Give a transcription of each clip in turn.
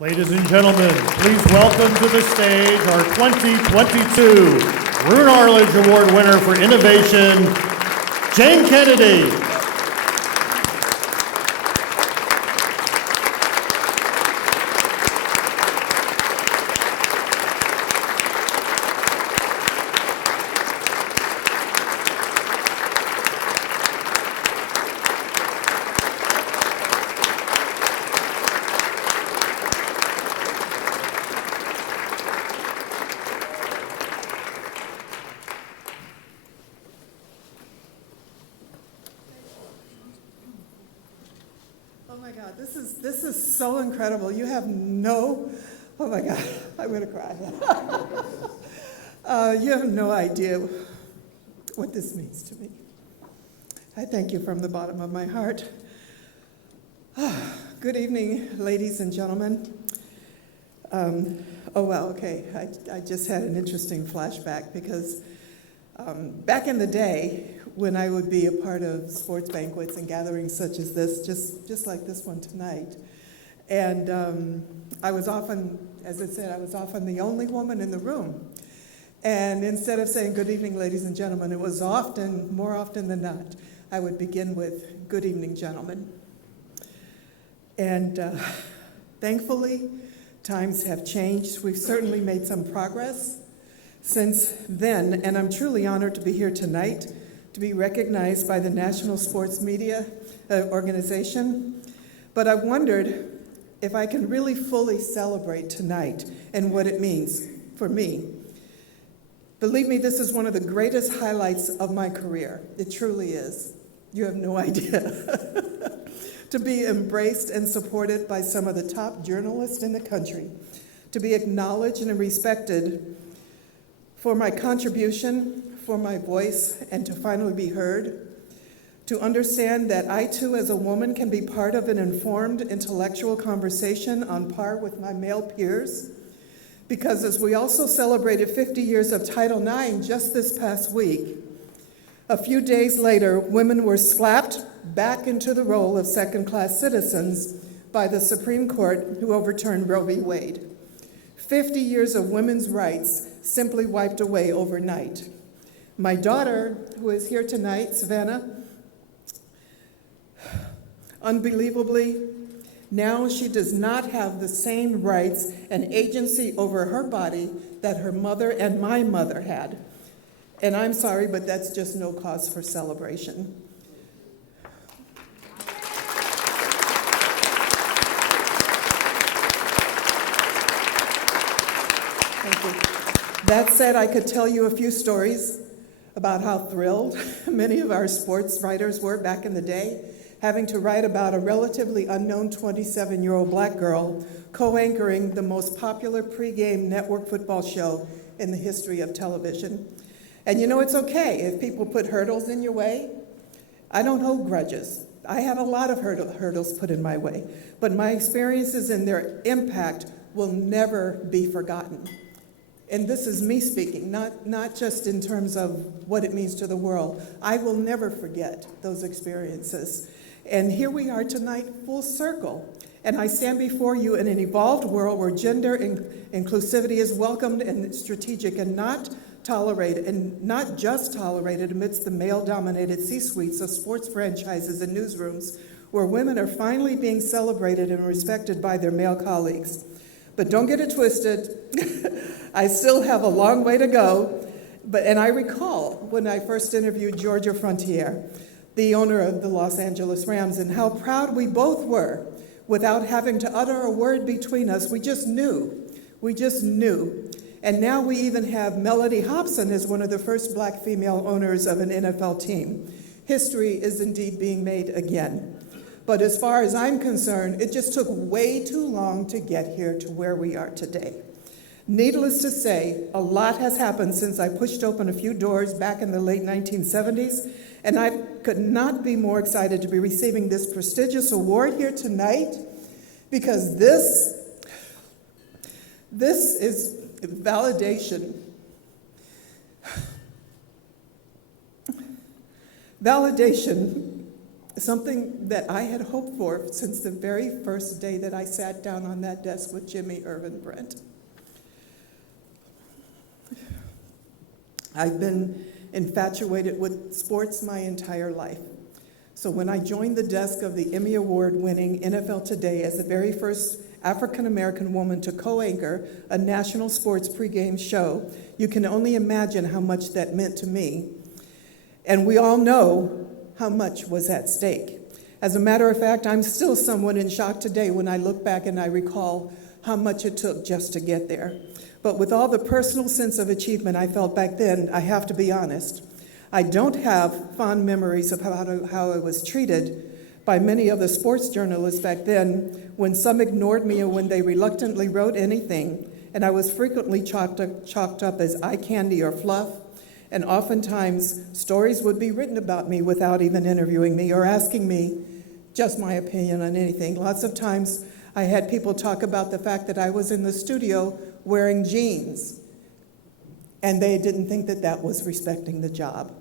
Ladies and gentlemen, please welcome to the stage our 2022 Roone Arledge Award winner for innovation, Jayne Kennedy. Oh my God, this is so incredible. You have no, oh my God, I'm gonna cry. You have no idea what this means to me. I thank you from the bottom of my heart. Good evening, ladies and gentlemen. Oh well, okay, I just had an interesting flashback because back in the day, when I would be a part of sports banquets and gatherings such as this, just like this one tonight. And I was often, as I said, I was often the only woman in the room. And instead of saying, good evening, ladies and gentlemen, it was often, more often than not, I would begin with, good evening, gentlemen. And thankfully, times have changed. We've certainly made some progress since then, and I'm truly honored to be here tonight to be recognized by the National Sports Media Organization. But I wondered if I can really fully celebrate tonight and what it means for me. Believe me, this is one of the greatest highlights of my career. It truly is. You have no idea. To be embraced and supported by some of the top journalists in the country, to be acknowledged and respected for my contribution, for my voice, and to finally be heard, to understand that I too as a woman can be part of an informed intellectual conversation on par with my male peers, because as we also celebrated 50 years of Title IX just this past week, a few days later, women were slapped back into the role of second-class citizens by the Supreme Court who overturned Roe v. Wade. 50 years of women's rights simply wiped away overnight. My daughter, who is here tonight, Savannah, unbelievably, now she does not have the same rights and agency over her body that her mother and my mother had. And I'm sorry, but that's just no cause for celebration. Thank you. That said, I could tell you a few stories about how thrilled many of our sports writers were back in the day, having to write about a relatively unknown 27-year-old black girl co-anchoring the most popular pregame network football show in the history of television. And you know, it's okay if people put hurdles in your way. I don't hold grudges. I had a lot of hurdles put in my way, but my experiences and their impact will never be forgotten. And this is me speaking, not just in terms of what it means to the world. I will never forget those experiences. And here we are tonight, full circle. And I stand before you in an evolved world where gender inclusivity is welcomed and strategic and not tolerated, and not just tolerated amidst the male-dominated C-suites of sports franchises and newsrooms, where women are finally being celebrated and respected by their male colleagues. But don't get it twisted. I still have a long way to go. And I recall when I first interviewed Georgia Frontiere, the owner of the Los Angeles Rams, and how proud we both were without having to utter a word between us. We just knew. We just knew. And now we even have Melody Hobson as one of the first black female owners of an NFL team. History is indeed being made again. But as far as I'm concerned, it just took way too long to get here to where we are today. Needless to say, a lot has happened since I pushed open a few doors back in the late 1970s, and I could not be more excited to be receiving this prestigious award here tonight, because this is validation. Validation something that I had hoped for since the very first day that I sat down on that desk with Jimmy Irvin Brent. I've been infatuated with sports my entire life. So when I joined the desk of the Emmy Award-winning NFL Today as the very first African-American woman to co-anchor a national sports pregame show, you can only imagine how much that meant to me. And we all know how much was at stake. As a matter of fact, I'm still somewhat in shock today when I look back and I recall how much it took just to get there. But with all the personal sense of achievement I felt back then, I have to be honest, I don't have fond memories of how I was treated by many of the sports journalists back then, when some ignored me or when they reluctantly wrote anything, and I was frequently chalked up as eye candy or fluff, and oftentimes stories would be written about me without even interviewing me or asking me just my opinion on anything. Lots of times I had people talk about the fact that I was in the studio wearing jeans, and they didn't think that that was respecting the job.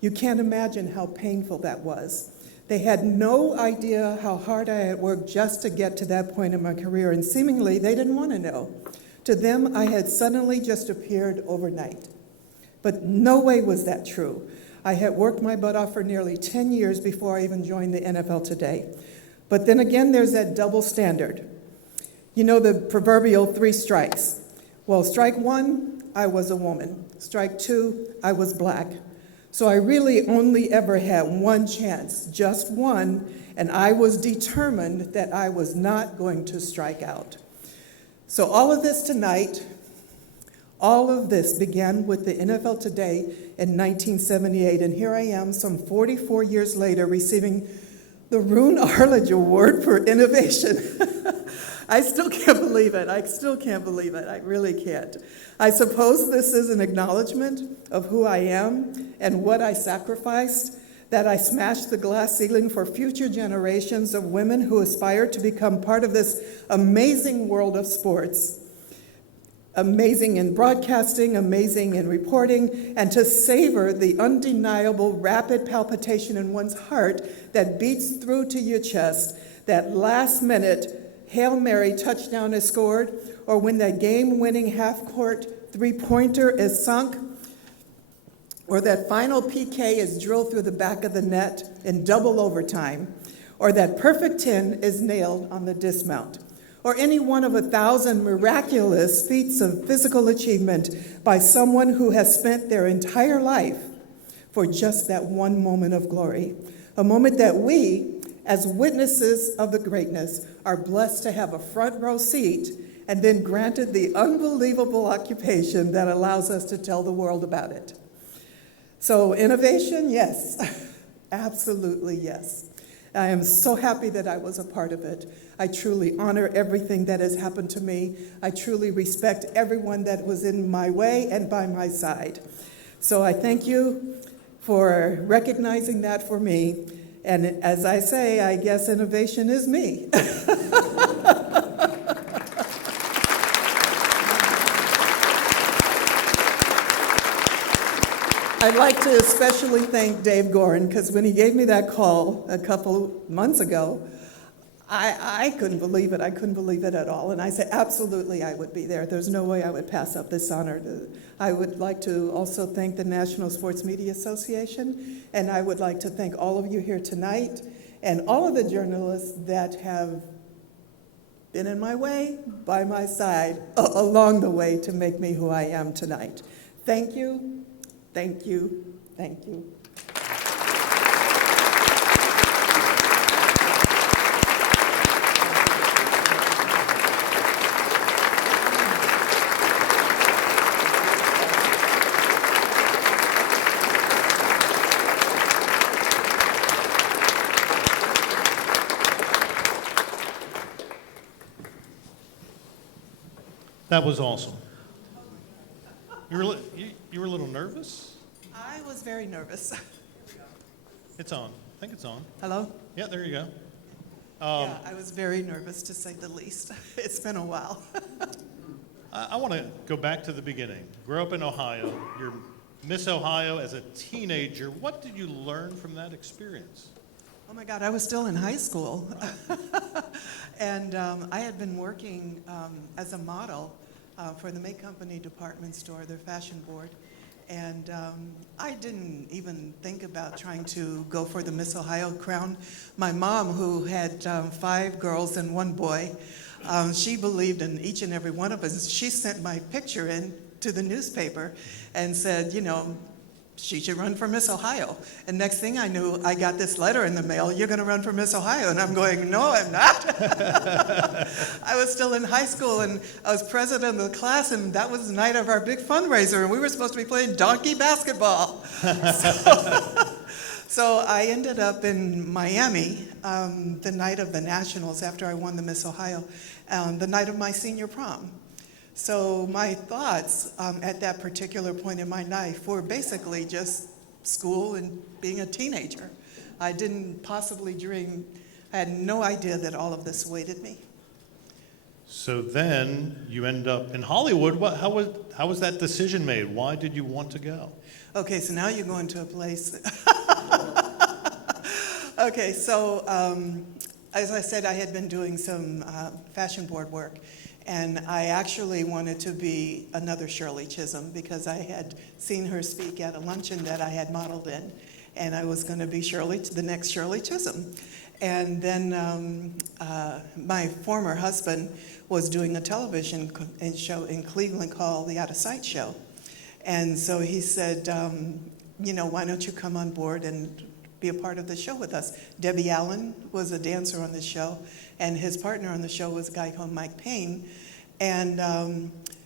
You can't imagine how painful that was. They had no idea how hard I had worked just to get to that point in my career, and seemingly they didn't want to know. To them, I had suddenly just appeared overnight. But no way was that true. I had worked my butt off for nearly 10 years before I even joined the NFL Today. But then again, there's that double standard. You know the proverbial 3 strikes. Well, strike 1, I was a woman. Strike 2, I was black. So I really only ever had one chance, just one, and I was determined that I was not going to strike out. So all of this tonight, all of this began with the NFL Today in 1978, and here I am some 44 years later receiving the Roone Arledge Award for Innovation. I still can't believe it. I still can't believe it. I really can't. I suppose this is an acknowledgement of who I am and what I sacrificed, that I smashed the glass ceiling for future generations of women who aspire to become part of this amazing world of sports. Amazing in broadcasting, amazing in reporting, and to savor the undeniable rapid palpitation in one's heart that beats through to your chest, that last-minute Hail Mary touchdown is scored, or when that game-winning half-court three-pointer is sunk, or that final PK is drilled through the back of the net in double overtime, or that perfect 10 is nailed on the dismount, or any one of 1,000 miraculous feats of physical achievement by someone who has spent their entire life for just that one moment of glory, a moment that we, as witnesses of the greatness, are blessed to have a front row seat and then granted the unbelievable occupation that allows us to tell the world about it. So innovation, yes, absolutely yes. I am so happy that I was a part of it. I truly honor everything that has happened to me. I truly respect everyone that was in my way and by my side. So I thank you for recognizing that for me. And as I say, I guess innovation is me. I'd like to especially thank Dave Goren, because when he gave me that call a couple months ago, I couldn't believe it. I couldn't believe it at all. And I said, absolutely, I would be there. There's no way I would pass up this honor. I would like to also thank the National Sports Media Association, and I would like to thank all of you here tonight, and all of the journalists that have been in my way, by my side, along the way to make me who I am tonight. Thank you, thank you, thank you. That was awesome. You were a little nervous? I was very nervous. It's on. I think it's on. Hello? Yeah, there you go. Yeah, I was very nervous, to say the least. It's been a while. I want to go back to the beginning. Grew up in Ohio. You're Miss Ohio as a teenager. What did you learn from that experience? Oh my God, I was still in high school. And I had been working as a model for the Make Company department store, their fashion board. And I didn't even think about trying to go for the Miss Ohio crown. My mom, who had 5 girls and 1 boy, she believed in each and every one of us. She sent my picture in to the newspaper and said, you know, she should run for Miss Ohio. And next thing I knew, I got this letter in the mail, you're going to run for Miss Ohio. And I'm going, no, I'm not. I was still in high school, and I was president of the class, and that was the night of our big fundraiser, and we were supposed to be playing donkey basketball. So I ended up in Miami the night of the Nationals after I won the Miss Ohio, the night of my senior prom. So my thoughts at that particular point in my life were basically just school and being a teenager. I didn't possibly dream, I had no idea that all of this awaited me. So then you end up in Hollywood. How was that decision made? Why did you want to go? Okay, so now you're going to a place. Okay, so as I said, I had been doing some fashion board work. And I actually wanted to be another Shirley Chisholm because I had seen her speak at a luncheon that I had modeled in. And I was going to be the next Shirley Chisholm. And then my former husband was doing a television show in Cleveland called The Out of Sight Show. And so he said, you know, why don't you come on board and be a part of the show with us? Debbie Allen was a dancer on the show, and his partner on the show was a guy called Mike Payne. And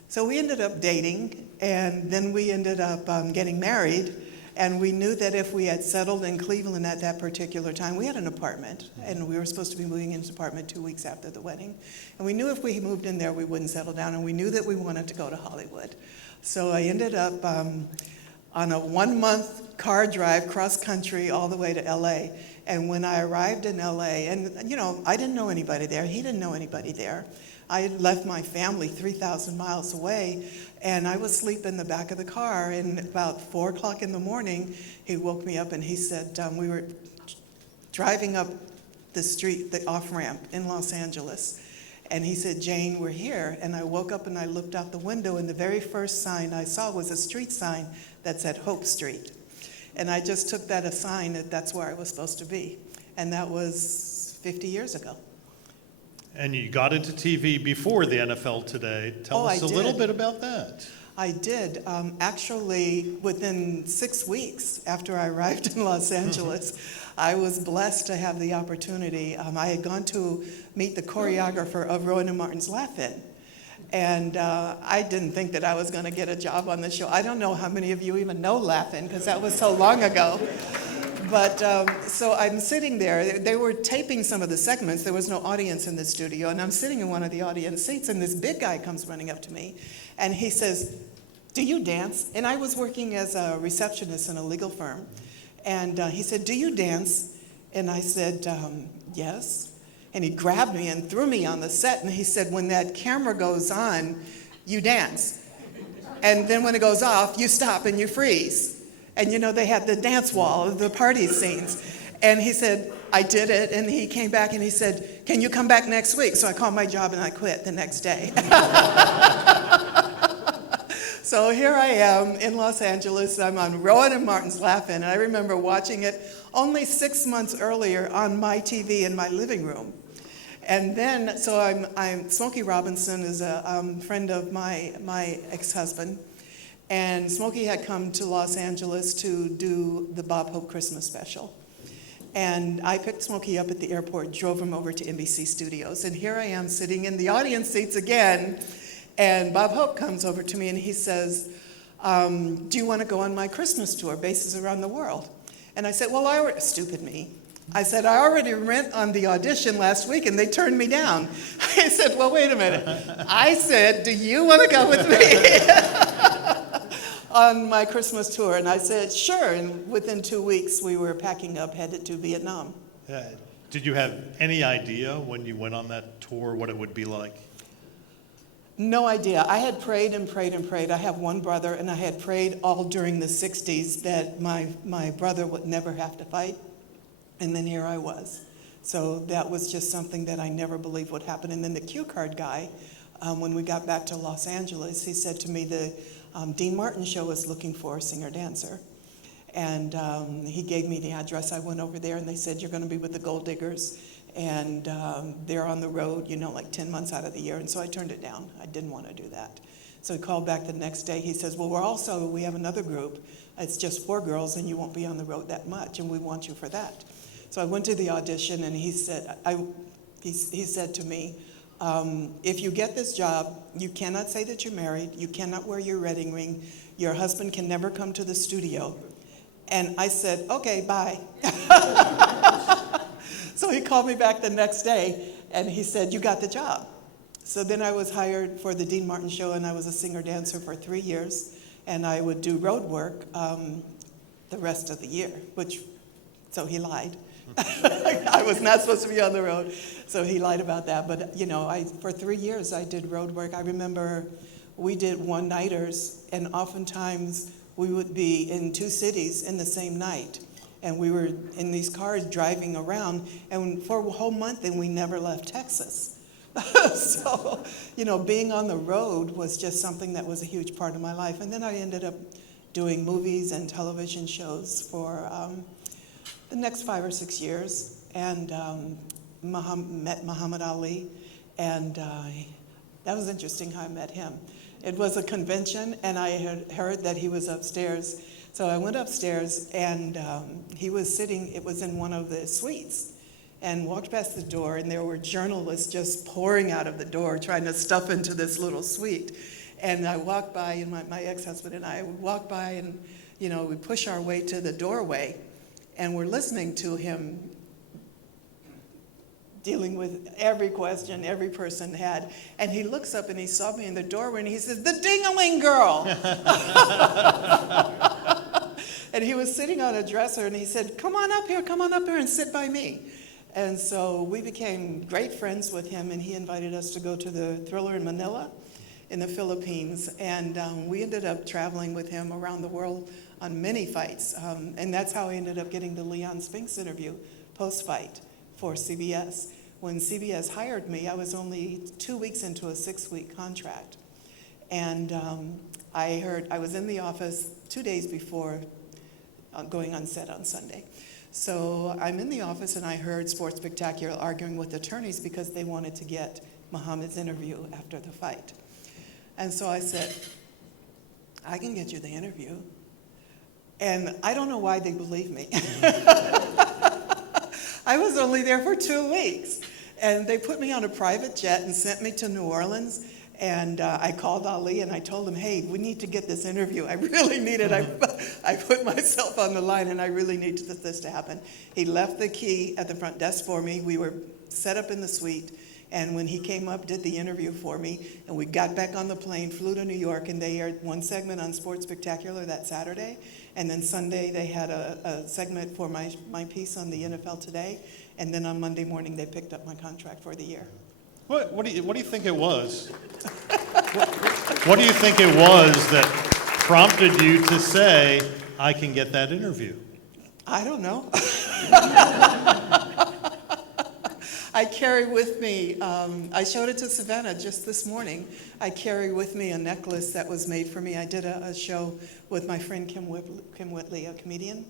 so we ended up dating, and then we ended up getting married. And we knew that if we had settled in Cleveland at that particular time, we had an apartment, and we were supposed to be moving into an apartment 2 weeks after the wedding. And we knew if we moved in there, we wouldn't settle down, and we knew that we wanted to go to Hollywood. So I ended up on a 1-month car drive cross-country all the way to LA. And when I arrived in LA, and you know, I didn't know anybody there, he didn't know anybody there. I had left my family 3,000 miles away, and I was asleep in the back of the car, and about 4 o'clock in the morning, he woke me up and he said, we were driving up the street, the off-ramp in Los Angeles, and he said, Jayne, we're here. And I woke up and I looked out the window, and the very first sign I saw was a street sign that said Hope Street. And I just took that as a sign that that's where I was supposed to be. And that was 50 years ago. And you got into TV before the NFL today. Tell us a little bit about that. I did. Actually, within 6 weeks after I arrived in Los Angeles, I was blessed to have the opportunity. I had gone to meet the choreographer of Rowan and Martin's Laugh-In. And I didn't think that I was going to get a job on the show. I don't know how many of you even know Laugh-In, because that was so long ago. But so I'm sitting there. They were taping some of the segments. There was no audience in the studio. And I'm sitting in one of the audience seats, and this big guy comes running up to me. And he says, do you dance? And I was working as a receptionist in a legal firm. And he said, do you dance? And I said, yes. And he grabbed me and threw me on the set. And he said, when that camera goes on, you dance. And then when it goes off, you stop and you freeze. And you know, they had the dance wall, the party scenes. And he said, I did it. And he came back and he said, can you come back next week? So I called my job and I quit the next day. So here I am in Los Angeles. I'm on Rowan and Martin's Laugh-In. And I remember watching it only 6 months earlier on my TV in my living room. And then, so I'm Smokey Robinson is a friend of my ex-husband. And Smokey had come to Los Angeles to do the Bob Hope Christmas special. And I picked Smokey up at the airport, drove him over to NBC Studios. And here I am sitting in the audience seats again. And Bob Hope comes over to me and he says, do you want to go on my Christmas tour, bases around the world? And I said, well, stupid me. I said, I already went on the audition last week and they turned me down. I said, well, wait a minute. I said, do you want to go with me on my Christmas tour? And I said, sure. And within 2 weeks, we were packing up, headed to Vietnam. Did you have any idea when you went on that tour what it would be like? No idea. I had prayed and prayed and prayed. I have one brother, and I had prayed all during the 60s that my brother would never have to fight. And then here I was. So that was just something that I never believed would happen. And then the cue card guy, when we got back to Los Angeles, he said to me, the Dean Martin show is looking for a singer-dancer. And he gave me the address. I went over there, and they said, you're going to be with the Gold Diggers, and they're on the road, like 10 months out of the year. And so I turned it down. I didn't want to do that. So he called back the next day. He says, well, we have another group. It's just 4 girls, and you won't be on the road that much, and we want you for that. So I went to the audition, and he said to me, if you get this job, you cannot say that you're married, you cannot wear your wedding ring, your husband can never come to the studio. And I said, okay, bye. So he called me back the next day, and he said, you got the job. So then I was hired for the Dean Martin show, and I was a singer-dancer for 3 years, and I would do road work the rest of the year, so he lied. I was not supposed to be on the road, so he lied about that. But, for 3 years I did road work. I remember we did one-nighters, and oftentimes we would be in 2 cities in the same night. And we were in these cars driving around, and for a whole month, and we never left Texas. So, being on the road was just something that was a huge part of my life. And then I ended up doing movies and television shows for the next 5 or 6 years, and met Muhammad Ali, and that was interesting how I met him. It was a convention, and I had heard that he was upstairs. So I went upstairs, and he was sitting, it was in one of the suites, and walked past the door, and there were journalists just pouring out of the door, trying to stuff into this little suite. And I walked by, and my ex-husband and I would walk by, and we push our way to the doorway, and we're listening to him dealing with every question every person had. And he looks up, and he saw me in the doorway, and he says, the ding-a-ling girl. And he was sitting on a dresser, and he said, come on up here and sit by me. And so we became great friends with him, and he invited us to go to the Thriller in Manila in the Philippines. And we ended up traveling with him around the world on many fights. And that's how I ended up getting the Leon Spinks interview post-fight for CBS. When CBS hired me, I was only 2 weeks into a 6-week contract. And I was in the office 2 days before going on set on Sunday. So I'm in the office, and I heard Sports Spectacular arguing with attorneys because they wanted to get Muhammad's interview after the fight. And so I said, I can get you the interview. And I don't know why they believe me. I was only there for 2 weeks. And they put me on a private jet and sent me to New Orleans. And I called Ali, and I told him, hey, we need to get this interview. I really need it. I put myself on the line, and I really need this to happen. He left the key at the front desk for me. We were set up in the suite. And when he came up, did the interview for me, and we got back on the plane, flew to New York, and they aired one segment on Sports Spectacular that Saturday. And then Sunday, they had a segment for my piece on the NFL Today. And then on Monday morning, they picked up my contract for the year. What do you think it was? What do you think it was that prompted you to say, I can get that interview? I don't know. I carry with me, I showed it to Savannah just this morning. I carry with me a necklace that was made for me. I did a show with my friend Kim Whitley, a comedian.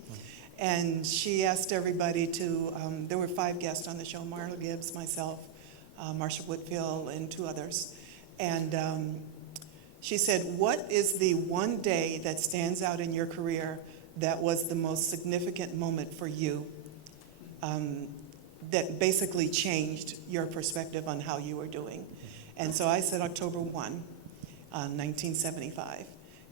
And she asked everybody to, there were 5 guests on the show, Marla Gibbs, myself, Marsha Whitfield, and 2 others. And she said, what is the one day that stands out in your career that was the most significant moment for you, that basically changed your perspective on how you were doing? And so I said October 1, 1975.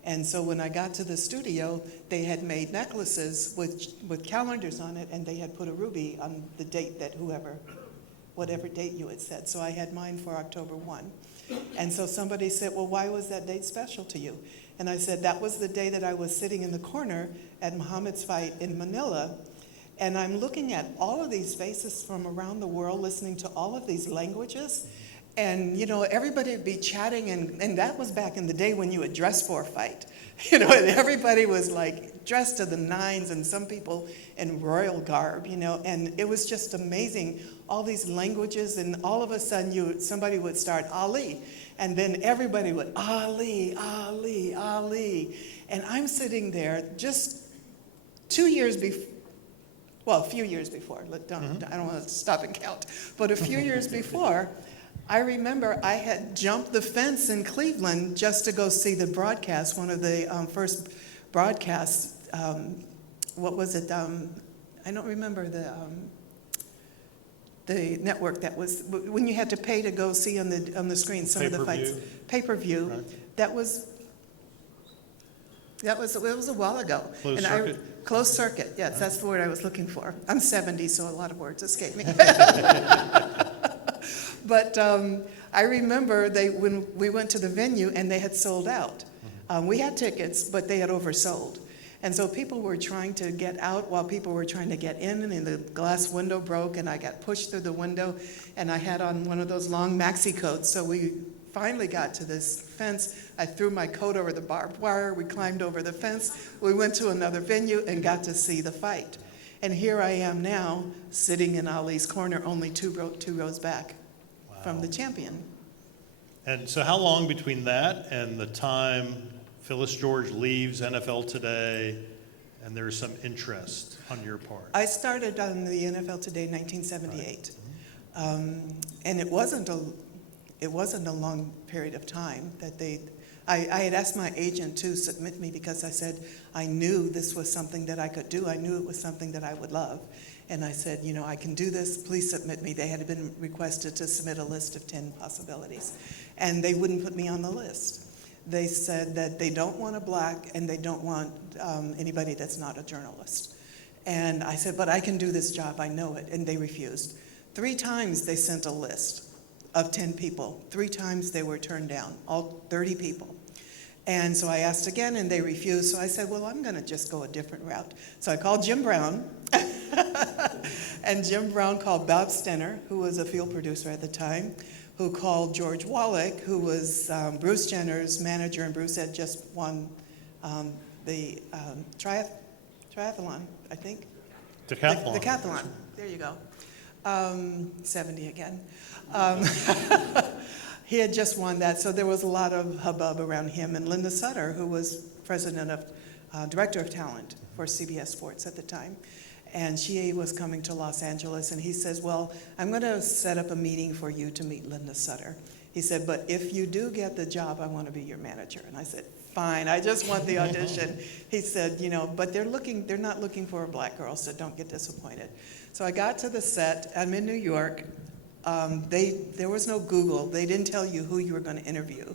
And so when I got to the studio, they had made necklaces with calendars on it, and they had put a ruby on the date that whatever date you had said. So I had mine for October 1. And so somebody said, well, why was that date special to you? And I said, that was the day that I was sitting in the corner at Muhammad's fight in Manila, and I'm looking at all of these faces from around the world, listening to all of these languages, And, everybody would be chatting, and that was back in the day when you would dress for a fight. And everybody was like dressed to the nines, and some people in royal garb, and it was just amazing, all these languages, and all of a sudden somebody would start Ali, and then everybody would Ali, Ali, Ali. And I'm sitting there just 2 years before, well, a few years before, I don't want to stop and count, but a few years before, I remember I had jumped the fence in Cleveland just to go see the broadcast, one of the first broadcasts. What was it? I don't remember the network that was, when you had to pay to go see on the screen some of the fights. Pay-per-view. Right. It was a while ago. Closed circuit? Closed circuit, yes, right. That's the word I was looking for. I'm 70, so a lot of words escape me. But I remember when we went to the venue and they had sold out. We had tickets, but they had oversold. And so people were trying to get out while people were trying to get in, and the glass window broke, and I got pushed through the window, and I had on one of those long maxi coats. So we finally got to this fence. I threw my coat over the barbed wire. We climbed over the fence. We went to another venue and got to see the fight. And here I am now, sitting in Ali's corner, only two rows back. Wow. From the champion. And so how long between that and the time Phyllis George leaves NFL Today and there's some interest on your part? I started on the NFL Today in 1978. Right. And it wasn't a long period of time that I had asked my agent to submit me because I said I knew this was something that I could do. I knew it was something that I would love. And I said, I can do this, please submit me. They had been requested to submit a list of 10 possibilities. And they wouldn't put me on the list. They said that they don't want a black and they don't want anybody that's not a journalist. And I said, but I can do this job, I know it. And they refused. 3 times they sent a list of 10 people. 3 times they were turned down, all 30 people. And so I asked again and they refused. So I said, well, I'm gonna just go a different route. So I called Jim Brown. And Jim Brown called Bob Stenner, who was a field producer at the time, who called George Wallach, who was Bruce Jenner's manager, and Bruce had just won the triathlon, I think. Decathlon. Decathlon, there you go. 70 again. He had just won that, so there was a lot of hubbub around him. And Linda Sutter, who was president of, director of talent for CBS Sports at the time, and she was coming to Los Angeles, and he says, well, I'm going to set up a meeting for you to meet Linda Sutter. He said, but if you do get the job, I want to be your manager. And I said, fine, I just want the audition. He said, but they're not looking for a black girl, so don't get disappointed. So I got to the set. I'm in New York. There was no Google. They didn't tell you who you were going to interview.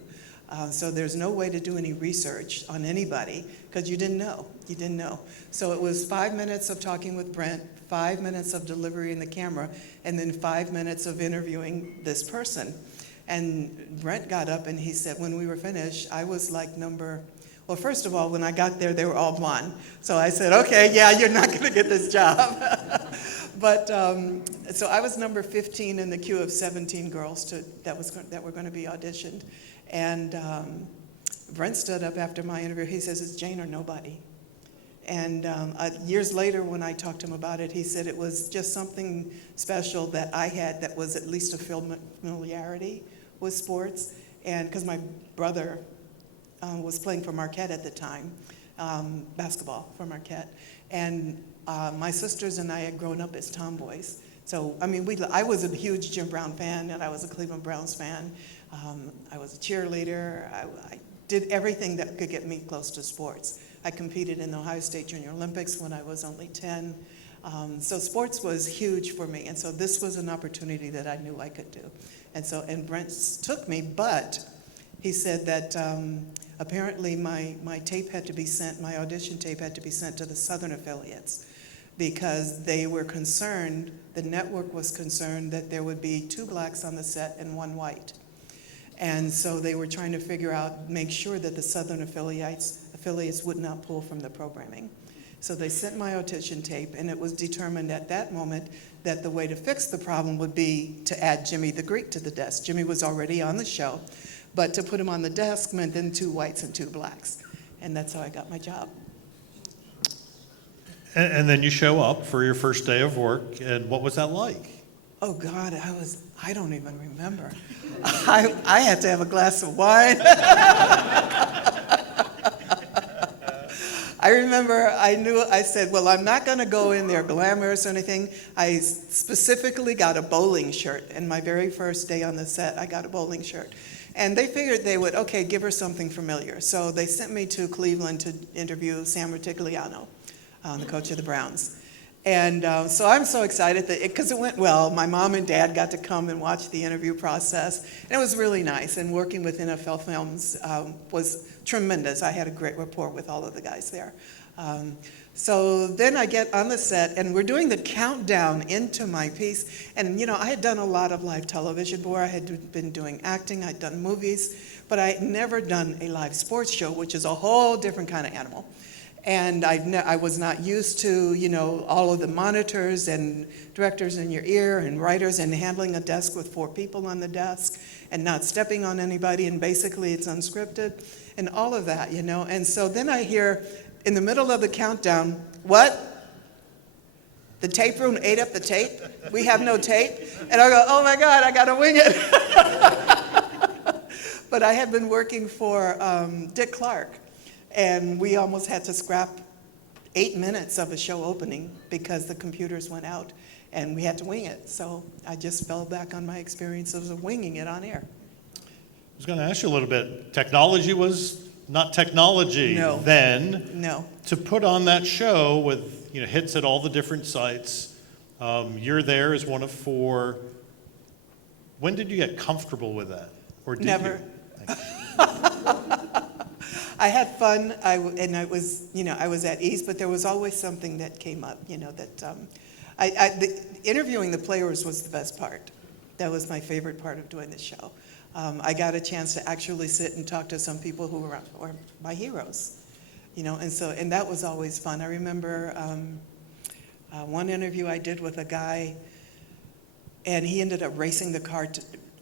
So there's no way to do any research on anybody because you didn't know. You didn't know. So it was 5 minutes of talking with Brent, 5 minutes of delivering the camera, and then 5 minutes of interviewing this person. And Brent got up and he said, when we were finished, I was like well, first of all, when I got there, they were all blonde. So I said, okay, yeah, you're not going to get this job. But so I was number 15 in the queue of 17 girls that were going to be auditioned. And Brent stood up after my interview. He says, it's Jayne or nobody. And years later, when I talked to him about it, he said it was just something special that I had that was at least a familiarity with sports. And because my brother was playing for Marquette at the time, basketball for Marquette. And my sisters and I had grown up as tomboys. So, I mean, I was a huge Jim Brown fan, and I was a Cleveland Browns fan. I was a cheerleader. I did everything that could get me close to sports. I competed in the Ohio State Junior Olympics when I was only 10. So sports was huge for me, and so this was an opportunity that I knew I could do. And Brent took me, but he said that apparently my tape had to be sent, my audition tape had to be sent to the Southern affiliates because they were concerned, the network was concerned that there would be 2 blacks on the set and 1 white. And so they were trying to make sure that the Southern affiliates would not pull from the programming. So they sent my audition tape, and it was determined at that moment that the way to fix the problem would be to add Jimmy the Greek to the desk. Jimmy was already on the show, but to put him on the desk meant then 2 whites and 2 blacks. And that's how I got my job. And then you show up for your first day of work, and what was that like? Oh God, I don't even remember. I had to have a glass of wine. I remember I said, well, I'm not gonna go in there glamorous or anything. I specifically got a bowling shirt, and my very first day on the set, I got a bowling shirt. And they figured they would, okay, give her something familiar. So they sent me to Cleveland to interview Sam Rutigliano, the coach of the Browns. And so I'm so excited because it went well. My mom and dad got to come and watch the interview process, and it was really nice. And working with NFL Films was tremendous. I had a great rapport with all of the guys there. So then I get on the set, and we're doing the countdown into my piece. And you know, I had done a lot of live television before. I had been doing acting. I'd done movies, but I had never done a live sports show, which is a whole different kind of animal. And I was not used to, you know, all of the monitors and directors in your ear and writers and handling a desk with 4 people on the desk and not stepping on anybody, and basically it's unscripted and all of that, you know. And so then I hear in the middle of the countdown, what? The tape room ate up the tape? We have no tape? And I go, oh my God, I gotta wing it. But I had been working for Dick Clark. And we almost had to scrap 8 minutes of a show opening because the computers went out and we had to wing it. So I just fell back on my experiences of winging it on air. I was going to ask you a little bit. Technology was not technology then. No. To put on that show with, you know, hits at all the different sites, you're there as one of 4. When did you get comfortable with that? Or did Never. You? I had fun, I was at ease, but there was always something that came up, you know, that interviewing the players was the best part. That was my favorite part of doing the show. I got a chance to actually sit and talk to some people who were my heroes, you know, and that was always fun. I remember one interview I did with a guy, and he ended up racing the car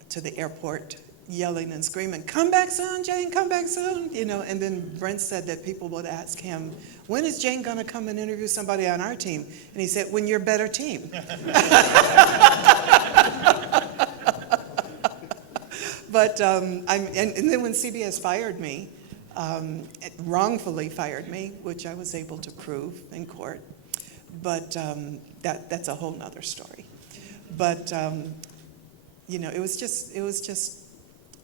to the airport, yelling and screaming, "Come back soon, Jayne, come back soon," you know. And then Brent said that people would ask him, when is Jayne gonna come and interview somebody on our team? And he said, when you're a better team. But, and then when CBS fired me, wrongfully fired me, which I was able to prove in court, but that's a whole nother story. But, you know, it was just,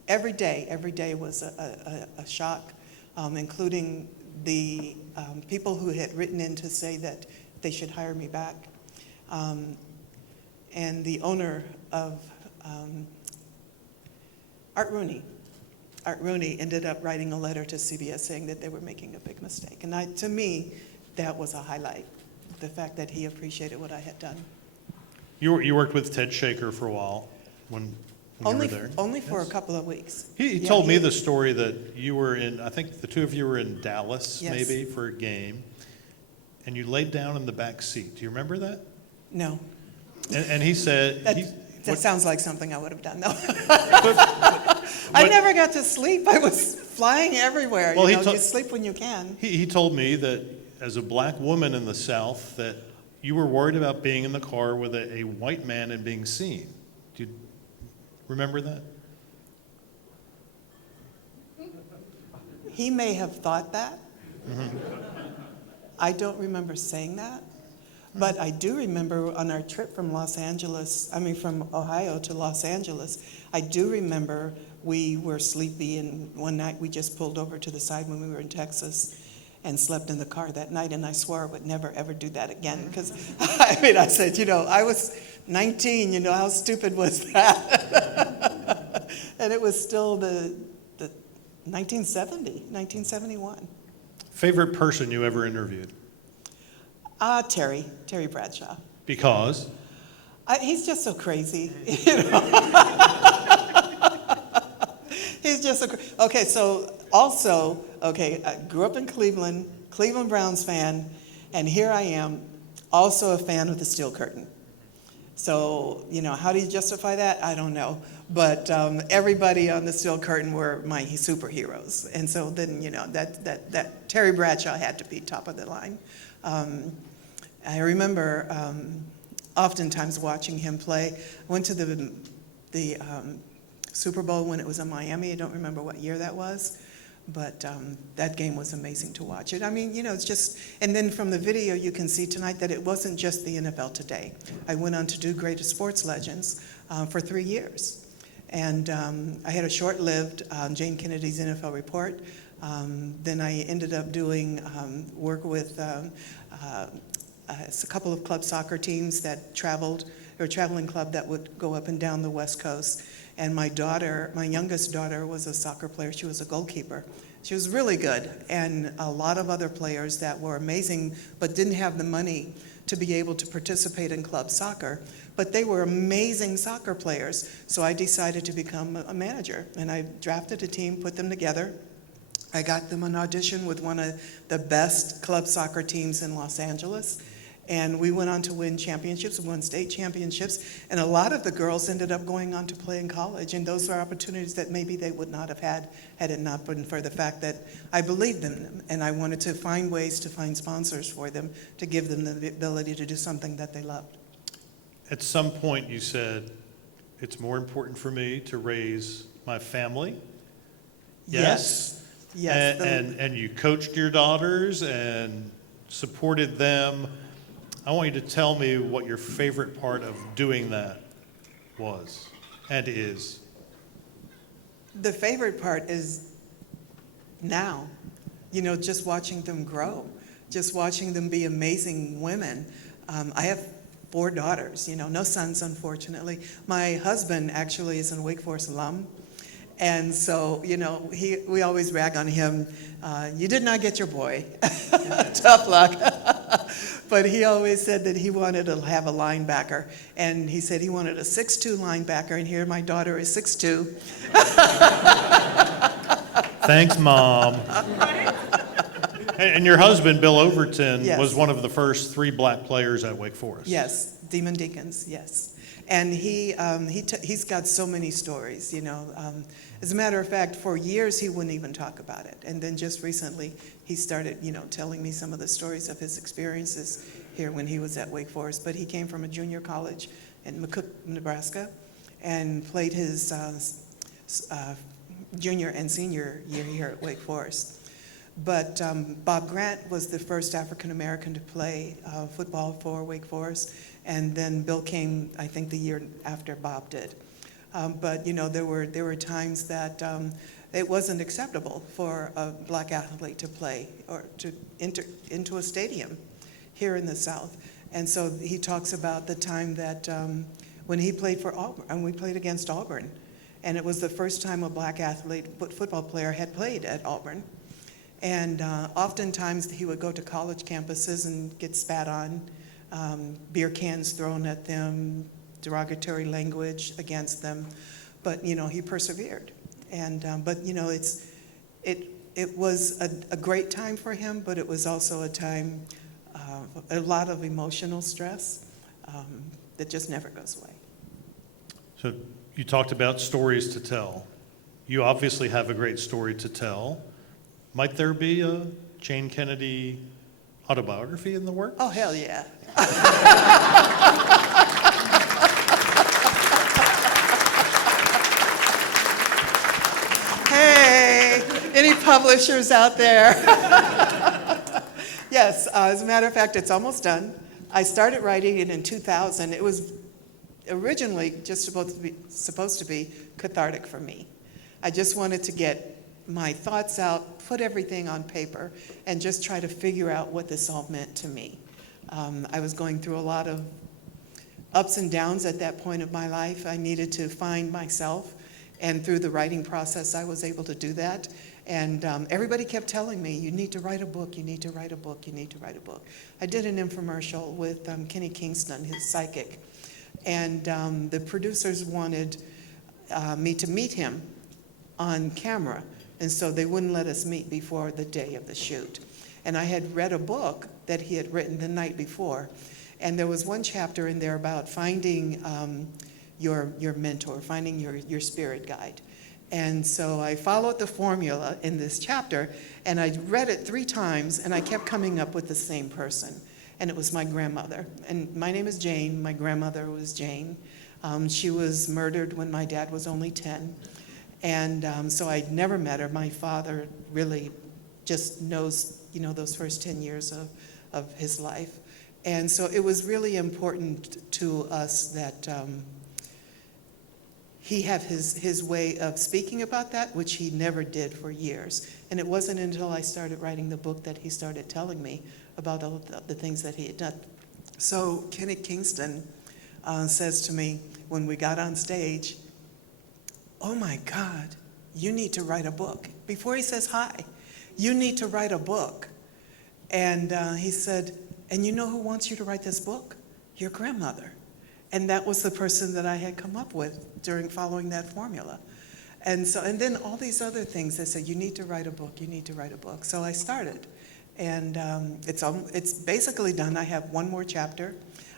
every day was a shock, including the people who had written in to say that they should hire me back. And the owner of Art Rooney ended up writing a letter to CBS saying that they were making a big mistake. And to me, that was a highlight, the fact that he appreciated what I had done. You worked with Ted Shaker for a while when you were there? Only for a couple of weeks. He told me the story that you were in, I think the 2 of you were in Dallas, Yes. maybe, for a game, and you laid down in the back seat. Do you remember that? No. And he said... That sounds like something I would have done, though. But I never got to sleep. I was flying everywhere. Well, you sleep when you can. He told me that as a black woman in the South, that you were worried about being in the car with a white man and being seen. Do you remember that? He may have thought that. Mm-hmm. I don't remember saying that. But I do remember on our trip from from Ohio to Los Angeles, I do remember we were sleepy, and one night we just pulled over to the side when we were in Texas and slept in the car that night, and I swore I would never, ever do that again. Because, I said, I was 19, how stupid was that? And it was still the 1971. Favorite person you ever interviewed? Terry Bradshaw. Because? He's just so crazy, He's just so I grew up in Cleveland Browns fan, And here I am, also a fan of the Steel Curtain. So, how do you justify that? I don't know. But everybody on the Steel Curtain were my superheroes. And so then, that Terry Bradshaw had to be top of the line. I remember oftentimes watching him play. I went to the Super Bowl when it was in Miami. I don't remember what year that was. But that game was amazing to watch. It's just, and then from the video you can see tonight that it wasn't just the NFL Today. I went on to do Greatest Sports Legends for 3 years. And I had a short-lived Jayne Kennedy's NFL Report. Then I ended up doing work with a couple of club soccer teams that traveled, or a traveling club that would go up and down the West Coast. And my youngest daughter was a soccer player. She was a goalkeeper. She was really good. And a lot of other players that were amazing but didn't have the money to be able to participate in club soccer. But they were amazing soccer players. So I decided to become a manager. And I drafted a team, put them together. I got them an audition with one of the best club soccer teams in Los Angeles. And we went on to win championships, we won state championships, and a lot of the girls ended up going on to play in college, and those were opportunities that maybe they would not have had it not been for the fact that I believed in them, and I wanted to find ways to find sponsors for them to give them the ability to do something that they loved. At some point you said, it's more important for me to raise my family. Yes. Yes. And you coached your daughters and supported them. I want you to tell me what your favorite part of doing that was and is. The favorite part is now, just watching them grow, just watching them be amazing women. I have 4 daughters, no sons, unfortunately. My husband actually is a Wake Forest alum. And so, we always rag on him. You did not get your boy. Tough luck. But he always said that he wanted to have a linebacker. And he said he wanted a 6'2" linebacker. And here my daughter is 6'2". Thanks, Mom. And your husband, Bill Overton, Yes. was one of the first 3 black players at Wake Forest. Yes, Demon Deacons, yes. And he's got so many stories, As a matter of fact, for years he wouldn't even talk about it. And then just recently he started, telling me some of the stories of his experiences here when he was at Wake Forest. But he came from a junior college in McCook, Nebraska, and played his junior and senior year here at Wake Forest. But Bob Grant was the first African American to play football for Wake Forest. And then Bill came, I think, the year after Bob did. But there were times that it wasn't acceptable for a black athlete to play or to enter into a stadium here in the South. And so he talks about the time that when he played for Auburn, and we played against Auburn, and it was the first time a black athlete, football player, had played at Auburn. And oftentimes he would go to college campuses and get spat on. Beer cans thrown at them, derogatory language against them, but he persevered. And but it was a great time for him, but it was also a time a lot of emotional stress that just never goes away. So you talked about stories to tell. You obviously have a great story to tell. Might there be a Jayne Kennedy autobiography in the works? Oh, hell yeah. Hey, any publishers out there? Yes, as a matter of fact, it's almost done. I started writing it in 2000. It was originally just supposed to be cathartic for me. I just wanted to get my thoughts out, put everything on paper, and just try to figure out what this all meant to me. I was going through a lot of ups and downs at that point of my life. I needed to find myself, and through the writing process, I was able to do that. And everybody kept telling me, you need to write a book, you need to write a book, you need to write a book. I did an infomercial with Kenny Kingston, his psychic, and the producers wanted me to meet him on camera, and so they wouldn't let us meet before the day of the shoot. And I had read a book that he had written the night before. And there was one chapter in there about finding your mentor, finding your spirit guide. And so I followed the formula in this chapter, and I read it 3 times, and I kept coming up with the same person. And it was my grandmother. And my name is Jayne. My grandmother was Jayne. She was murdered when my dad was only 10. And so I'd never met her. My father really just knows, those first 10 years of his life. And so it was really important to us that he have his way of speaking about that, which he never did for years. And it wasn't until I started writing the book that he started telling me about all the things that he had done. So Kenneth Kingston says to me when we got on stage, "Oh my God, you need to write a book." Before he says hi, "You need to write a book." And he said, "And you know who wants you to write this book? Your grandmother." And that was the person that I had come up with during following that formula. And then all these other things, they said, "You need to write a book, you need to write a book." So I started. And it's basically done. I have one more chapter.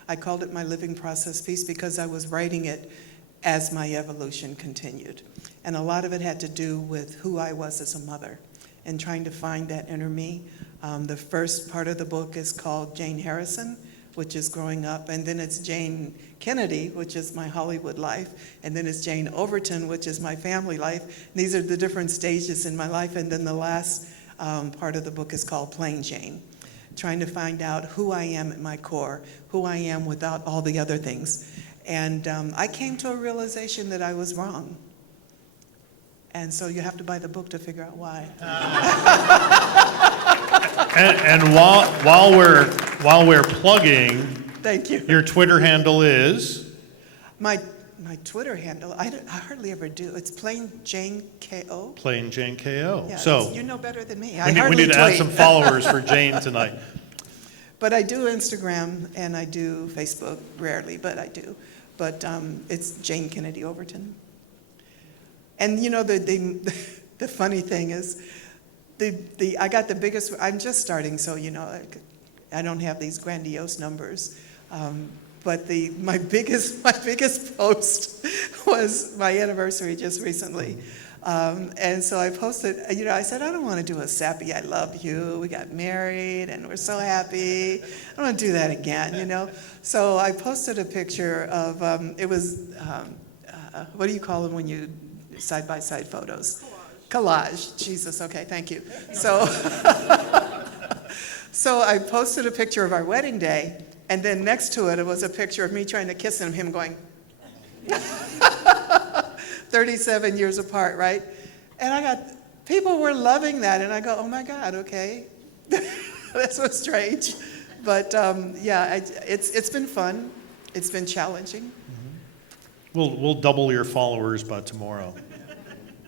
I called it my living process piece because I was writing it as my evolution continued. And a lot of it had to do with who I was as a mother and trying to find that inner me. The first part of the book is called Jane Harrison, which is growing up, and then it's Jayne Kennedy, which is my Hollywood life, and then it's Jane Overton, which is my family life. And these are the different stages in my life, and then the last part of the book is called Plain Jane, trying to find out who I am at my core, who I am without all the other things. And I came to a realization that I was wrong. And so you have to buy the book to figure out why. And while we're plugging, Thank you. your Twitter handle is? My Twitter handle, I hardly ever do. It's Plain Jane KO. Plain Jane KO. Yeah, So you know better than me. we need to add some followers for Jane tonight. But I do Instagram and I do Facebook, rarely, but I do. But it's Jayne Kennedy Overton. And the funny thing is, I got the biggest. I'm just starting, so I don't have these grandiose numbers. But my biggest post was my anniversary just recently. And so I posted, I said, I don't want to do a sappy "I love you, we got married and we're so happy." I don't want to do that again, So I posted a picture of, it was, what do you call them when you side-by-side photos? Collage. Jesus, okay, thank you. So, so I posted a picture of our wedding day, and then next to it was a picture of me trying to kiss him going, 37 years apart, right? And people were loving that, and I go, oh my God, okay. That's so strange. But it's been fun. It's been challenging. We'll double your followers by tomorrow.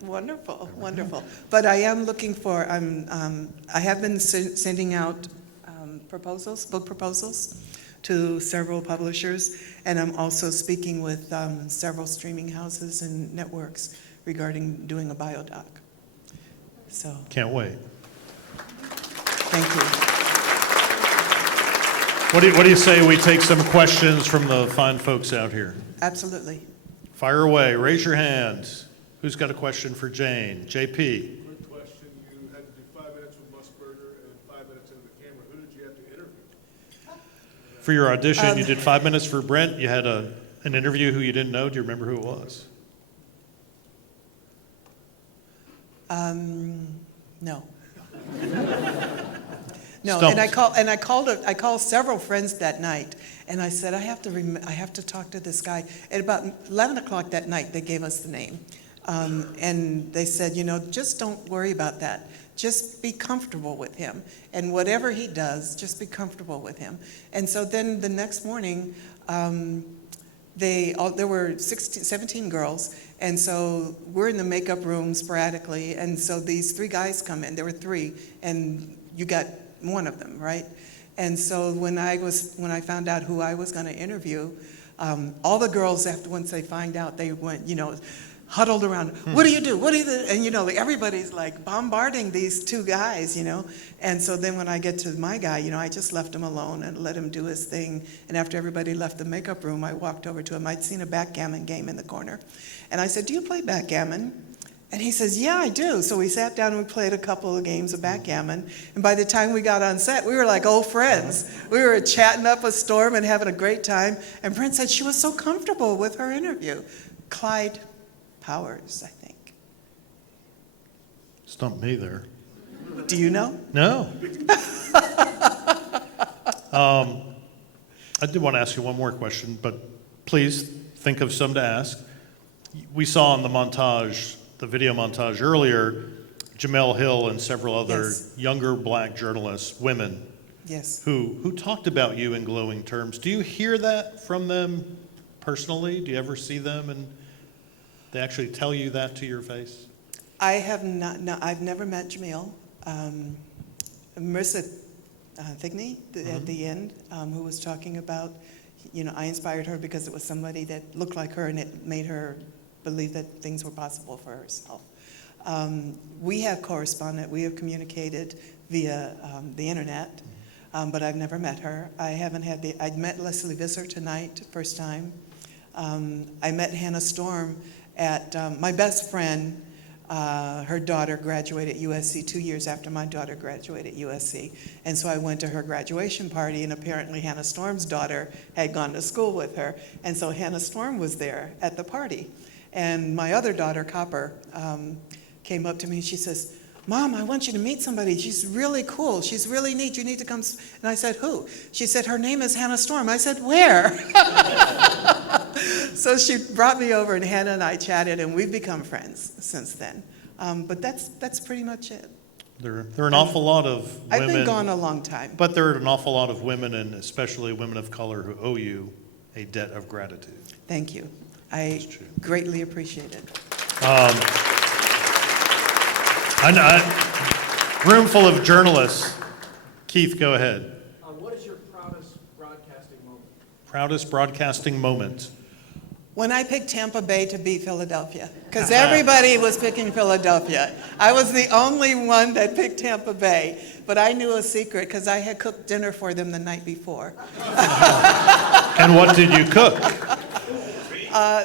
Wonderful, wonderful. But I am looking for, I have been sending out book proposals to several publishers, and I'm also speaking with several streaming houses and networks regarding doing a biodoc. So. Can't wait. Thank you. What do you say we take some questions from the fine folks out here? Absolutely. Fire away, raise your hand. Who's got a question for Jane? JP. Quick question. You had to do 5 minutes with Musburger and 5 minutes in the camera. Who did you have to interview? For your audition, you did 5 minutes for Brent. You had an interview who you didn't know. Do you remember who it was? No. No, Stumped. and I called several friends that night, and I said I have to talk to this guy. At about 11 o'clock that night, they gave us the name, and they said, just don't worry about that. Just be comfortable with him, and whatever he does, just be comfortable with him. And so then the next morning, there were 17 girls, and so we're in the makeup room sporadically, and so these 3 guys come in. There were 3, and you got one of them, right? And so when I found out who I was going to interview, all the girls, once they find out, they went, huddled around. What do you do? What do you do? And, like, everybody's like bombarding these two guys, And so then when I get to my guy, I just left him alone and let him do his thing. And after everybody left the makeup room, I walked over to him. I'd seen a backgammon game in the corner. And I said, do you play backgammon? And he says, yeah, I do. So we sat down and we played a couple of games of backgammon. And by the time we got on set, we were like old friends. We were chatting up a storm and having a great time. And Brent said she was so comfortable with her interview. Clyde Powers, I think. Stumped me there. Do you know? No. I did want to ask you one more question, but please think of some to ask. We saw in the video montage earlier, Jamel Hill and several other Yes. younger black journalists, women, Yes. who talked about you in glowing terms. Do you hear that from them personally? Do you ever see them and they actually tell you that to your face? I have not, no, I've never met Jamil. Marissa Thigney at the end, who was talking about, I inspired her because it was somebody that looked like her and it made her believe that things were possible for herself. We have corresponded, we have communicated via the internet, but I've never met her. I met Leslie Visser tonight, first time. I met Hannah Storm at, my best friend, her daughter graduated at USC 2 years after my daughter graduated at USC. And so I went to her graduation party, and apparently Hannah Storm's daughter had gone to school with her. And so Hannah Storm was there at the party. And my other daughter, Copper, came up to me and she says, Mom, I want you to meet somebody. She's really cool. She's really neat. You need to come. And I said, who? She said, her name is Hannah Storm. I said, where? So she brought me over, and Hannah and I chatted, and we've become friends since then. But that's pretty much it. There are an awful lot of women. I've been gone a long time. But there are an awful lot of women, and especially women of color, who owe you a debt of gratitude. Thank you. I greatly appreciate it. Room full of journalists. Keith, go ahead. What is your proudest broadcasting moment? Proudest broadcasting moment. When I picked Tampa Bay to beat Philadelphia, because everybody was picking Philadelphia. I was the only one that picked Tampa Bay, but I knew a secret because I had cooked dinner for them the night before. And what did you cook?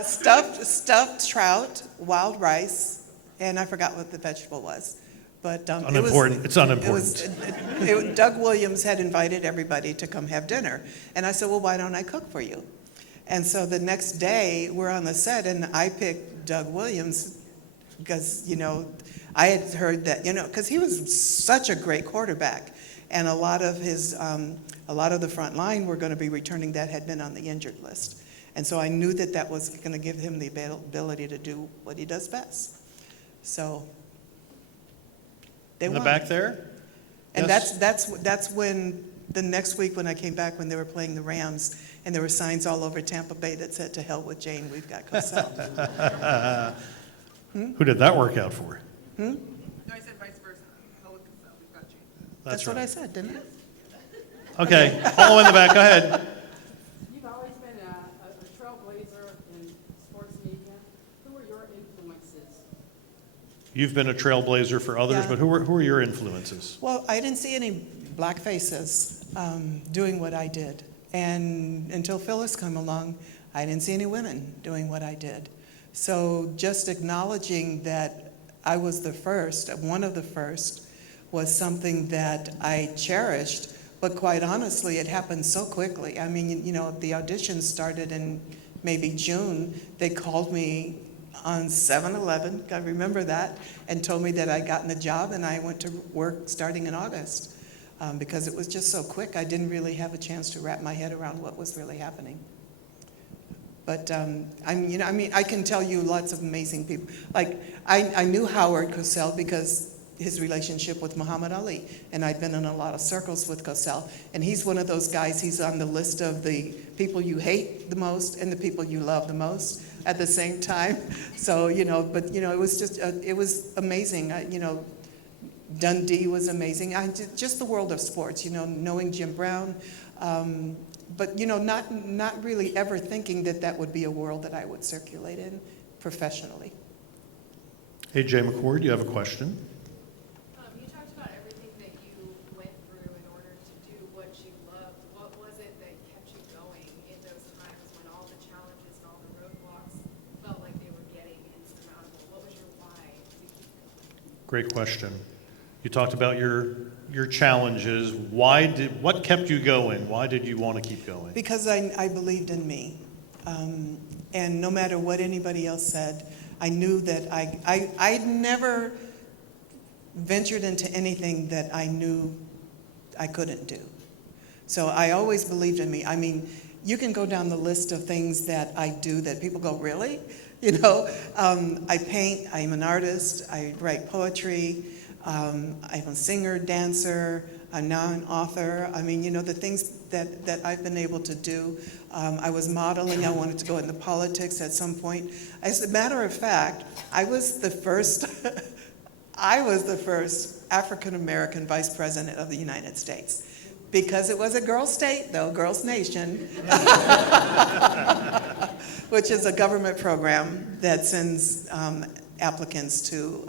Stuffed trout, wild rice, and I forgot what the vegetable was. But Unimportant. It's unimportant. Doug Williams had invited everybody to come have dinner. And I said, well, why don't I cook for you? And so the next day, we're on the set, and I picked Doug Williams because, I had heard that, because he was such a great quarterback. And a lot of the front line were going to be returning that had been on the injured list. And so I knew that was going to give him the ability to do what he does best. So they won. In the back there? And Yes? that's when the next week when I came back, when they were playing the Rams, and there were signs all over Tampa Bay that said, "To hell with Jayne, we've got Cosell." Who did that work out for? No, I said vice versa. Hell with Cosell, we've got Jayne. That's what right. I said, didn't I? Okay, all in the back, go ahead. You've always been a trailblazer in sports media. Who are your influences? You've been a trailblazer for others, Yeah. but who are your influences? Well, I didn't see any black faces doing what I did. And until Phyllis came along, I didn't see any women doing what I did. So just acknowledging that I was the first, one of the first, was something that I cherished. But quite honestly, it happened so quickly. I mean, the auditions started in maybe June. They called me on 7/11, I remember that, and told me that I'd gotten the job, and I went to work starting in August. Because it was just so quick, I didn't really have a chance to wrap my head around what was really happening. But I can tell you lots of amazing people. Like I knew Howard Cosell because his relationship with Muhammad Ali, and I'd been in a lot of circles with Cosell, and he's one of those guys. He's on the list of the people you hate the most and the people you love the most at the same time. So it was just it was amazing. Dundee was amazing. Just the world of sports, knowing Jim Brown, but not really ever thinking that would be a world that I would circulate in professionally. Hey, Jay McCord, you have a question? You talked about everything that you went through in order to do what you loved. What was it that kept you going in those times when all the challenges and all the roadblocks felt like they were getting insurmountable? What was your why to keep going? Great question. You talked about your challenges. What kept you going? Why did you want to keep going? Because I believed in me. And no matter what anybody else said, I knew that I never ventured into anything that I knew I couldn't do. So I always believed in me. I mean, you can go down the list of things that I do that people go, really? You know, I paint, I'm an artist, I write poetry, I'm a singer, dancer, I'm now an author. I mean, you know, the things that I've been able to do. I was modeling, I wanted to go into politics at some point. As a matter of fact, I was the first African-American vice president of the United States. Because it was a girls' state, though, girls' nation, which is a government program that sends applicants to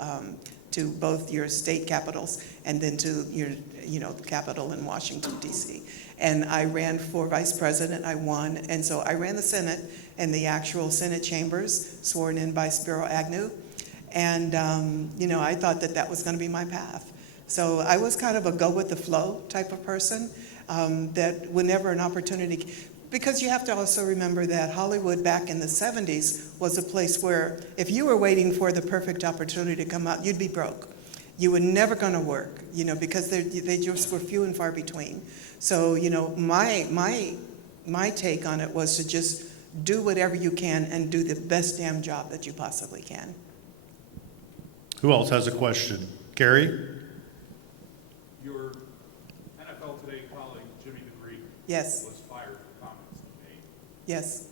both your state capitals and then to your, capital in Washington, D.C. And I ran for vice president, I won, and so I ran the Senate and the actual Senate chambers, sworn in by Spiro Agnew, and, I thought that was going to be my path. So I was kind of a go-with-the-flow type of person, that whenever an opportunity, because you have to also remember that Hollywood back in the 70s was a place where if you were waiting for the perfect opportunity to come out, you'd be broke. You were never going to work, because they just were few and far between. So, my take on it was to just do whatever you can and do the best damn job that you possibly can. Who else has a question? Gary? Your NFL Today colleague, Jimmy DeVries, Yes, was fired for comments he made yes.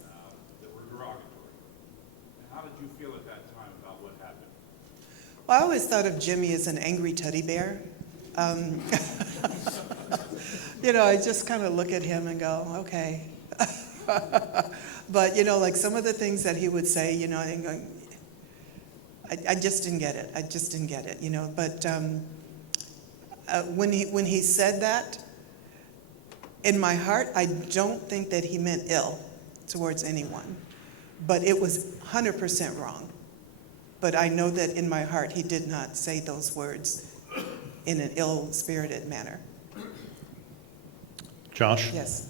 that were derogatory. And how did you feel at that time about what happened? Well, I always thought of Jimmy as an angry teddy bear. I just kind of look at him and go, okay. But, like some of the things that he would say, and going, I just didn't get it. But when he said that, in my heart, I don't think that he meant ill towards anyone. But it was 100% wrong. But I know that in my heart, he did not say those words in an ill-spirited manner. Josh? Yes.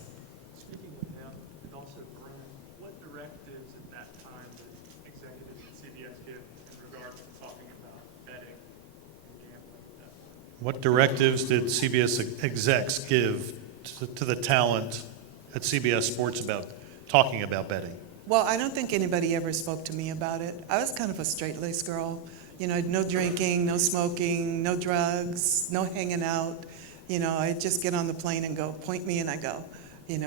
Speaking with him and also Goren, what directives at that time did executives at CBS give in regards to talking about betting and gambling at that point? What directives did CBS execs give to the talent at CBS Sports about talking about betting? Well, I don't think anybody ever spoke to me about it. I was kind of a straight-laced girl. No drinking, no smoking, no drugs, no hanging out. I'd just get on the plane and go, point me and I go, and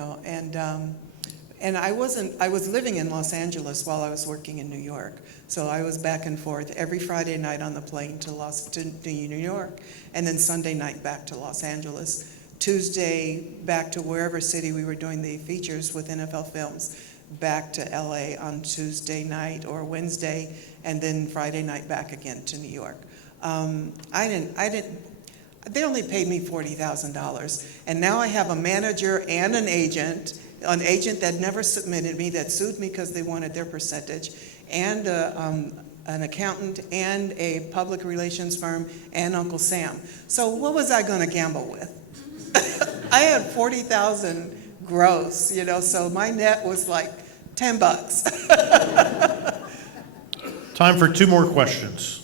I was living in Los Angeles while I was working in New York. So I was back and forth every Friday night on the plane to New York, and then Sunday night back to Los Angeles. Tuesday back to wherever city we were doing the features with NFL Films, back to LA on Tuesday night or Wednesday, and then Friday night back again to New York. They only paid me $40,000, and now I have a manager and an agent that never submitted me, that sued me because they wanted their percentage, and an accountant and a public relations firm and Uncle Sam. So what was I going to gamble with? I had $40,000 gross, so my net was like $10. Time for two more questions.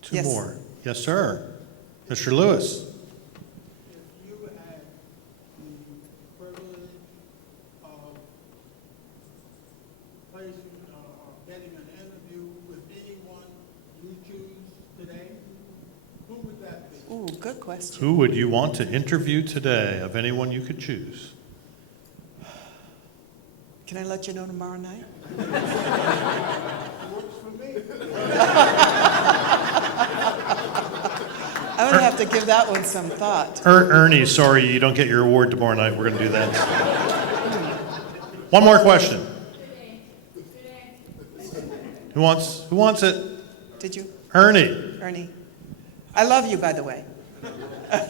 Two Yes. more. Yes, sir. Mr. Lewis. If you had the privilege of placing or getting an interview with anyone you choose today, who would that be? Ooh, good question. Who would you want to interview today of anyone you could choose? Can I let you know tomorrow night? Works for me. I would have to give that one some thought. Ernie, sorry you don't get your award tomorrow night. We're going to do that. One more question. Who wants it? Did you? Ernie. Ernie. I love you, by the way. I'm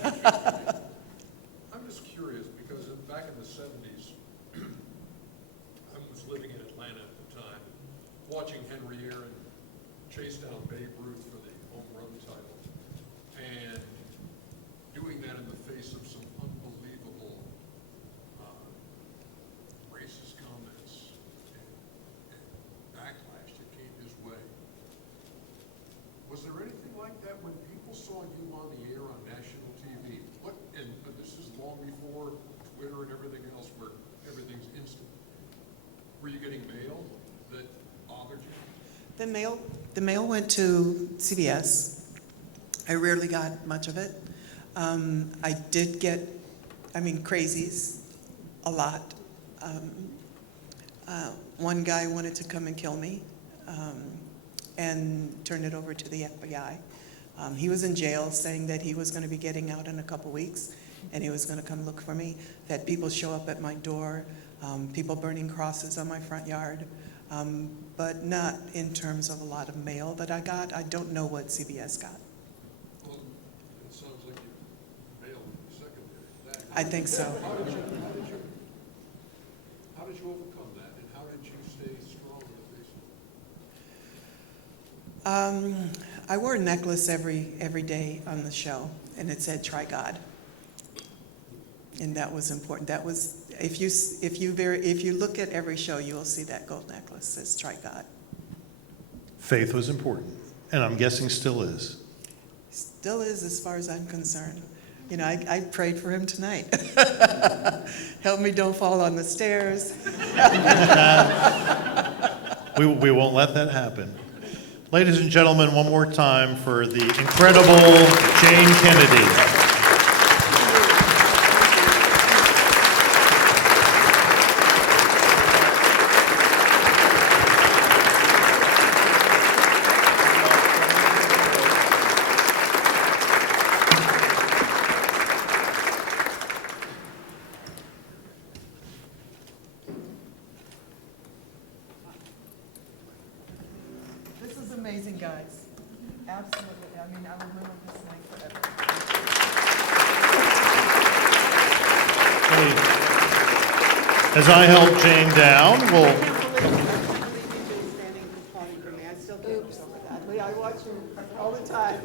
just curious, because back in the 70s, I was living in Atlanta at the time, watching Henry Aaron chase down Babe Ruth for the home run title, and doing that in the face of some unbelievable racist comments and backlash that came his way. Was there anything like that when people saw you on the air on national TV? What, and this is long before Twitter and everything else where everything's instant. Were you getting mail that bothered you? The mail went to CBS. I rarely got much of it. I did get, crazies, a lot. One guy wanted to come and kill me and turn it over to the FBI. He was in jail saying that he was going to be getting out in a couple weeks and he was going to come look for me. That people show up at my door, people burning crosses on my front yard, but not in terms of a lot of mail that I got. I don't know what CBS got. Well, it sounds like you mailed secondary. I think so. How did you overcome that, and how did you stay strong in the face of it? I wore a necklace every day on the show, and it said "Try God," and that was important. That was if you look at every show, you will see that gold necklace says "Try God." Faith was important, and I'm guessing still is. Still is, as far as I'm concerned. You know, I prayed for him tonight. Help me, don't fall on the stairs. We won't let that happen. Ladies and gentlemen, one more time for the incredible Jayne Kennedy. This is amazing, guys. Absolutely. I will remember this night forever. As I help Jayne down, we'll I can't believe you've been standing and applauding for me. I still can't get over that. I watch you all the time.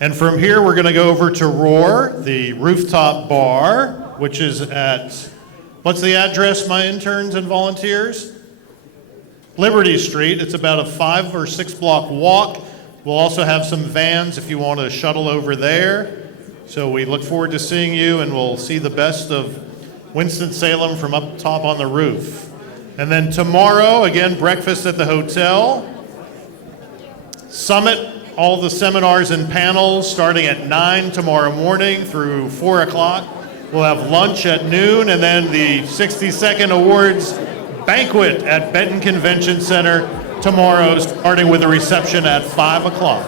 And from here, we're going to go over to Roar, the rooftop bar, which is at, what's the address, my interns and volunteers? Liberty Street. It's about a 5 or 6 block walk. We'll also have some vans if you want to shuttle over there. So we look forward to seeing you, and we'll see the best of Winston-Salem from up top on the roof. And then tomorrow, again, breakfast at the hotel. Summit, all the seminars and panels starting at 9 tomorrow morning through 4 o'clock. We'll have lunch at noon, and then the 62nd Awards banquet at Benton Convention Center tomorrow, starting with a reception at 5 o'clock.